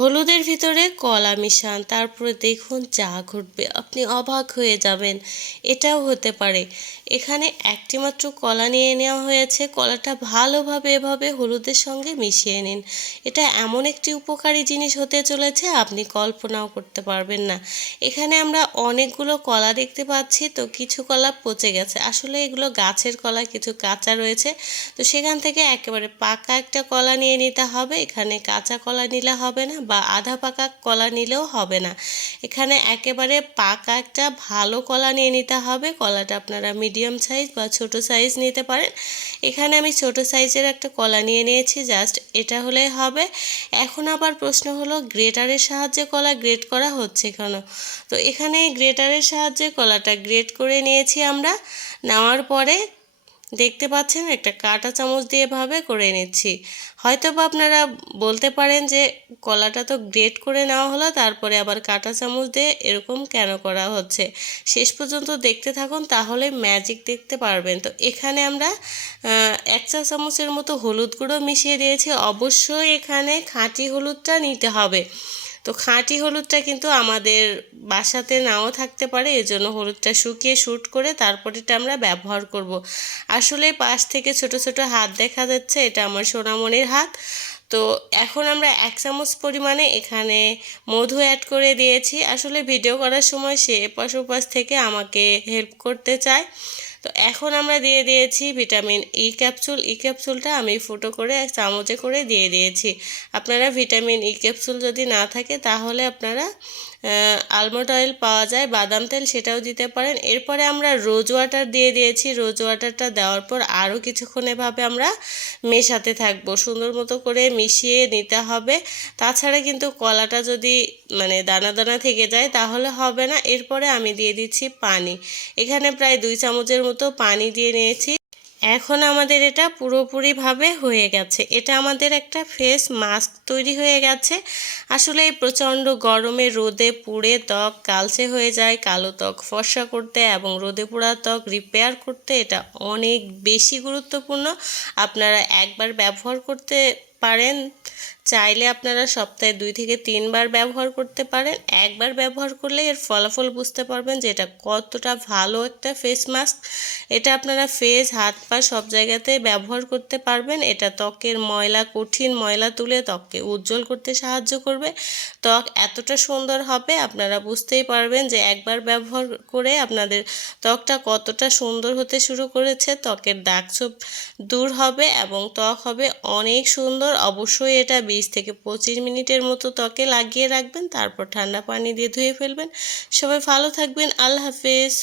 হলুদের ভিতরে কলা মিশান, তারপরে দেখুন চা ঘটবে। আপনি অবাক হয়ে যাবেন, এটাও হতে পারে। এখানে একটি মাত্র কলা নিয়ে নেওয়া হয়েছে। কলাটা ভালোভাবে এভাবে হলুদের সঙ্গে মিশিয়ে নিন। এটা এমন একটি উপকারী জিনিস হতে চলেছে, আপনি কল্পনাও করতে পারবেন না। এখানে আমরা অনেকগুলো কলা দেখতে পাচ্ছি, তো কিছু কলা পচে গেছে। আসলে এগুলো গাছের কলা, কিছু কাঁচা রয়েছে। তো সেখান থেকে একেবারে পাকা একটা কলা নিয়ে নিতে হবে। এখানে কাঁচা কলা নিলে হবে না বা আধা পাকা কলা নিলেও হবে না। এখানে একেবারে পাকা একটা ভালো কলা নিয়ে নিতে হবে। কলাটা আপনারা মিডিয়াম সাইজ বা ছোট সাইজ নিতে পারেন। এখানে আমি ছোট সাইজের একটা কলা নিয়ে নিয়েছি, জাস্ট এটা হলেই হবে। এখন আবার প্রশ্ন হলো, গ্রেটারের সাহায্যে কলা গ্রেট করা হচ্ছে কেন? তো এখানে গ্রেটারের সাহায্যে কলাটা গ্রেট করে নিয়েছি আমরা। নেওয়ার পরে দেখতে পাচ্ছেন, একটা কাঁটা চামচ দিয়ে এভাবে করে নিচ্ছি। হয়তো বা আপনারা বলতে পারেন যে কলাটা তো গ্রেট করে নেওয়া হলো, তারপরে আবার কাঁটা চামচ দিয়ে এরকম কেন করা হচ্ছে? শেষ পর্যন্ত দেখতে থাকুন, তাহলে ম্যাজিক দেখতে পারবেন। তো এখানে আমরা এক চা চামচের মতো হলুদ গুঁড়ো মিশিয়ে দিয়েছি। অবশ্যই এখানে খাঁটি হলুদটা নিতে হবে। তো খাঁটি হলুদটা কিন্তু আমাদের বাসাতে নাও থাকতে পারে, এজন্য হলুদটা শুকিয়ে শ্যুট করে তারপর এটা আমরা ব্যবহার করব। আসলে পাশ থেকে ছোট ছোট হাত দেখা যাচ্ছে, এটা আমার সোনামণির হাত। তো এখন আমরা এক চামচ পরিমাণে এখানে মধু অ্যাড করে দিয়েছি। আসলে ভিডিও করার সময় সে এপাশ ওপাশ থেকে আমাকে হেল্প করতে চায়। তো এখন আমরা দিয়ে দিয়েছি ভিটামিন ই ক্যাপসুল ই ক্যাপসুলটা আমি ফুটো করে এক চামচে করে দিয়ে দিয়েছি। আপনারা ভিটামিন ই ক্যাপসুল যদি না থাকে, তাহলে আপনারা আলমন্ড অয়েল পাওয়া যায়, বাদাম তেল সেটাও দিতে পারেন। এরপরে আমরা রোজ ওয়াটার দিয়ে দিয়েছি। রোজ ওয়াটারটা দেওয়ার পর আরও কিছুক্ষণ এভাবে আমরা মেশাতে থাকব। সুন্দর মতো করে মিশিয়ে নিতে হবে। তাছাড়া কিন্তু কলাটা যদি মানে দানা দানা থেকে যায়, তাহলে হবে না। এরপরে আমি দিয়ে দিচ্ছি পানি। এখানে প্রায় দুই চামচের মতো পানি দিয়ে নিয়েছি। এখন আমাদের এটা পুরোপুরিভাবে হয়ে গেছে। এটা আমাদের একটা ফেস মাস্ক তৈরি হয়ে গেছে। আসলে এই প্রচণ্ড গরমে রোদে পুড়ে ত্বক কালচে হয়ে যায়, কালো ত্বক ফর্সা করতে এবং রোদে পোড়া ত্বক রিপেয়ার করতে এটা অনেক বেশি গুরুত্বপূর্ণ। আপনারা একবার ব্যবহার করতে পারেন। চাইলে আপনারা সপ্তাহে দুই থেকে তিনবার ব্যবহার করতে পারেন। একবার ব্যবহার করলে এর ফলাফল বুঝতে পারবেন যে এটা কতটা ভালো একটা ফেস মাস্ক এটা আপনারা ফেস হাত পা সব জায়গাতে ব্যবহার করতে পারবেন। এটা ত্বকের ময়লা, কঠিন ময়লা তুলে ত্বককে উজ্জ্বল করতে সাহায্য করবে। ত্বক এতটা সুন্দর হবে, আপনারা বুঝতেই পারবেন যে একবার ব্যবহার করে আপনাদের ত্বকটা কতটা সুন্দর হতে শুরু করেছে। ত্বকের দাগ ছোপ দূর হবে এবং ত্বক হবে অনেক সুন্দর অবশ্যই এটা বিশ থেকে পঁচিশ মিনিটের মতো ত্বকে লাগিয়ে রাখবেন, তারপর ঠান্ডা পানি দিয়ে ধুয়ে ফেলবেন। সবাই ভালো থাকবেন, আল্লাহ হাফেজ।